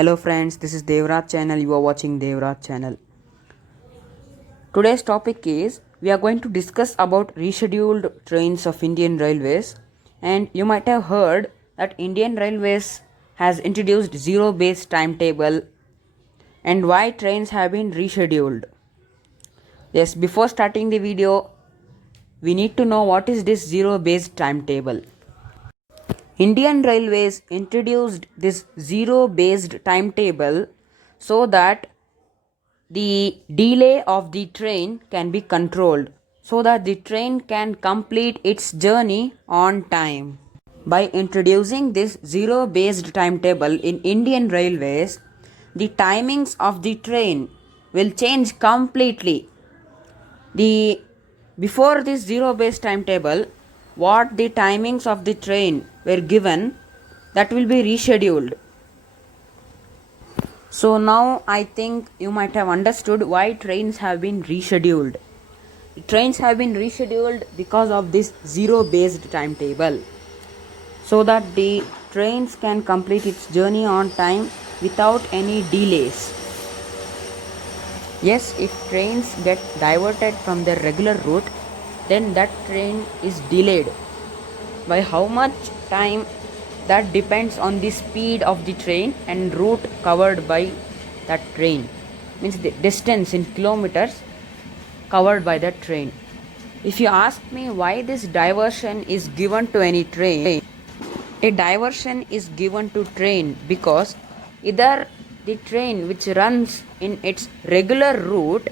Hello friends, this is Devraj channel. You are watching Devraj channel. Today's topic is we are going to discuss about rescheduled trains of Indian Railways, and you might have heard that Indian Railways has introduced zero based timetable and why trains have been rescheduled. Yes, before starting the video, we need to know what is this zero based timetable. Indian Railways introduced this zero based timetable so that the delay of the train can be controlled, so that the train can complete its journey on time. By introducing this zero based timetable in Indian Railways, the timings of the train will change completely. The before this zero based timetable, what the timings of the train were given, that will be rescheduled. So now I think you might have understood why trains have been rescheduled. Trains have been rescheduled because of this zero based timetable, so that the trains can complete its journey on time without any delays. Yes, if trains get diverted from their regular route, then that train is delayed. By how much time? That depends on the speed of the train and route covered by that train. Means the distance in kilometers covered by that train. If you ask me why this diversion is given to any train, a diversion is given to train because either the train which runs in its regular route,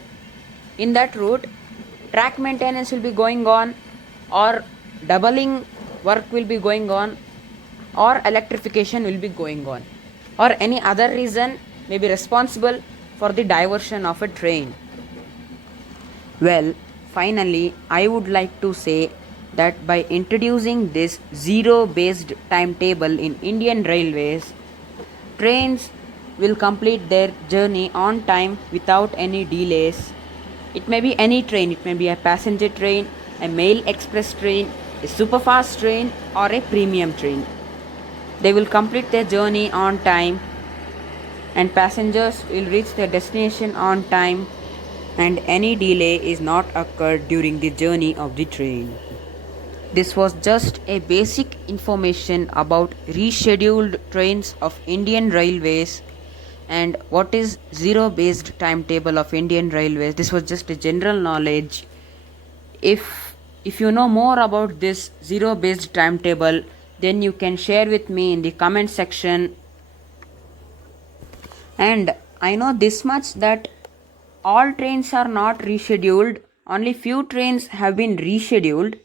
in that route track maintenance will be going on, or doubling work will be going on, or electrification will be going on, or any other reason may be responsible for the diversion of a train. Well, finally, I would like to say that by introducing this zero based timetable in Indian Railways, trains will complete their journey on time without any delays. It may be any train, it may be a passenger train, a mail express train, a superfast train, or a premium train. They will complete their journey on time, and passengers will reach their destination on time, and any delay is not occurred during the journey of the train. This was just a basic information about rescheduled trains of Indian Railways and what is zero based timetable of Indian Railways. This was just a general knowledge. If you know more about this zero based timetable, then you can share with me in the comment section. And I know this much, that all trains are not rescheduled, only few trains have been rescheduled.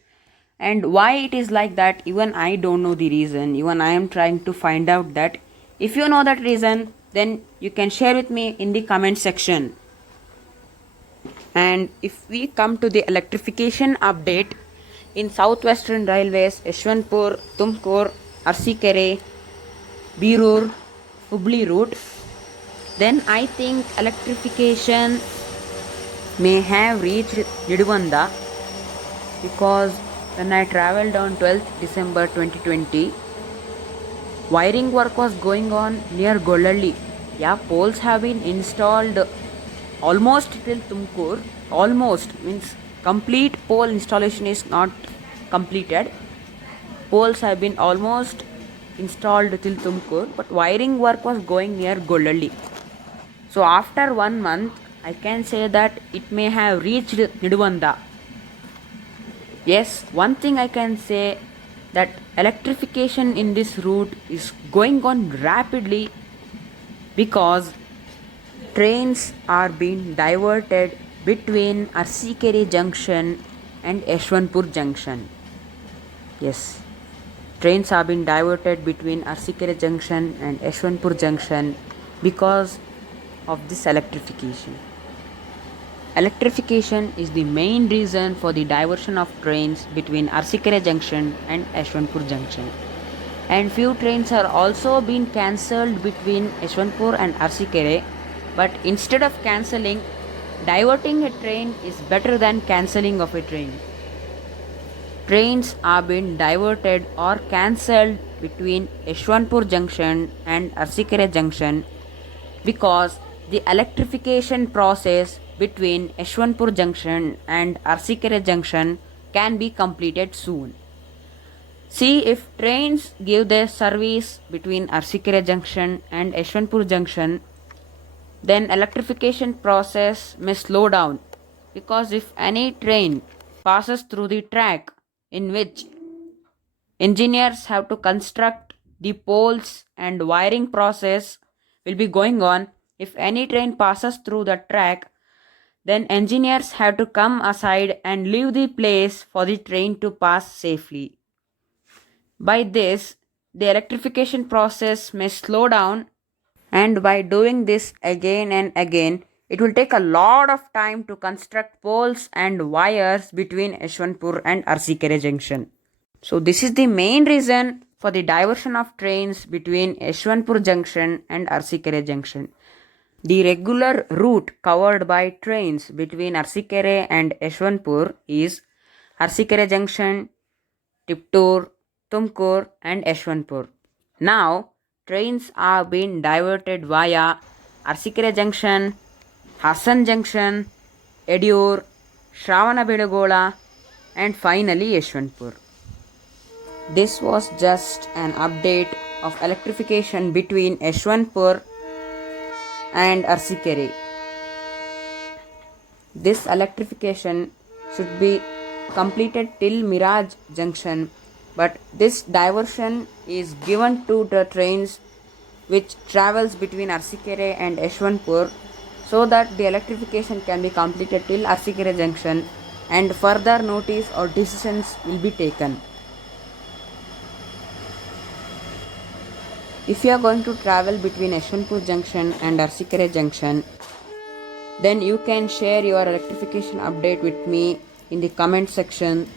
And why it is like that, even I don't know the reason. Even I am trying to find out that. If you know that reason, then you can share with me in the comment section. And if we come to the electrification update in Southwestern Railways, Yeshwanthpur, Tumkur, Arsikere, Birur, Hubli route, then I think electrification may have reached Nidwanda, because when I travelled on 12th December 2020, wiring work was going on near Gollalli. Yeah, poles have been installed almost till Tumkur. Almost means complete pole installation is not completed. Poles have been almost installed till Tumkur, but wiring work was going near Gollalli. So after 1 month, I can say that it may have reached Nidwanda. Yes, one thing I can say, that electrification in this route is going on rapidly, because trains are being diverted between Arsikere Junction and Yeshwanthpur Junction. Yes, trains are being diverted between Arsikere Junction and Yeshwanthpur Junction because of this electrification. Electrification is the main reason for the diversion of trains between Arsikere Junction and Yeshwanthpur Junction. And few trains are also being cancelled between Yeshwanthpur and Arsikere, but instead of cancelling, diverting a train is better than cancelling of a train. Trains are being diverted or cancelled between Yeshwanthpur Junction and Arsikere Junction because the electrification process between Yeshwanthpur Junction and Arsikere Junction can be completed soon. See, if trains give their service between Arsikere Junction and Yeshwanthpur Junction, then electrification process may slow down, because if any train passes through the track in which engineers have to construct the poles and wiring process will be going on, if any train passes through the track, then engineers have to come aside and leave the place for the train to pass safely. By this, the electrification process may slow down, and by doing this again and again, it will take a lot of time to construct poles and wires between Yeshwanthpur and Arsikere Junction. So this is the main reason for the diversion of trains between Yeshwanthpur Junction and Arsikere Junction. The regular route covered by trains between Arsikere and Yeshwanthpur is Arsikere Junction, Tiptur, Tumkur and Yeshwanthpur. Now, trains are being diverted via Arsikere Junction, Hassan Junction, Edur, Shravanabedagola and finally Yeshwanthpur. This was just an update of electrification between Yeshwanthpur and Arsikere. This electrification should be completed till Miraj Junction, but this diversion is given to the trains which travels between Arsikere and Yeshwanthpur, so that the electrification can be completed till Arsikere Junction and further notice or decisions will be taken. If you are going to travel between Yeshwanthpur Junction and Arsikere Junction, then you can share your electrification update with me in the comment section.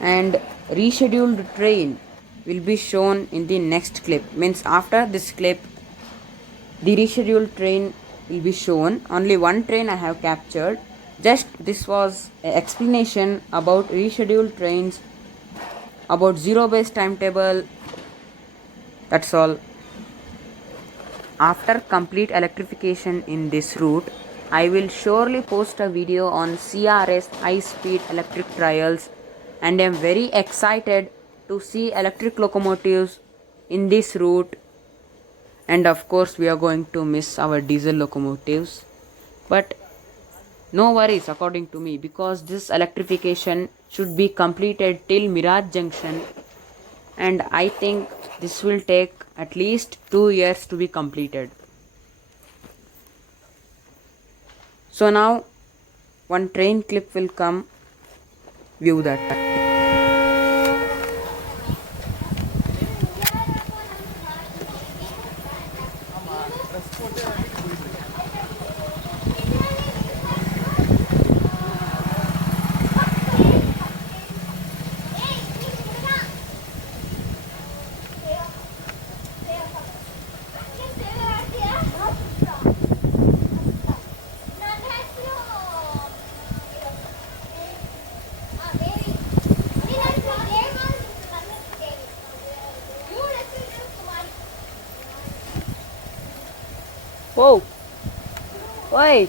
And rescheduled train will be shown in the next clip. Means after this clip, the rescheduled train will be shown. Only one train I have captured. Just this was an explanation about rescheduled trains, about zero base timetable. That's all. After complete electrification in this route, I will surely post a video on CRS high speed electric trials, and I am very excited to see electric locomotives in this route. And of course we are going to miss our diesel locomotives, but no worries according to me, because this electrification should be completed till Miraj Junction, and I think this will take at least 2 years to be completed. So now one train clip will come, view that. Whoa! Oi!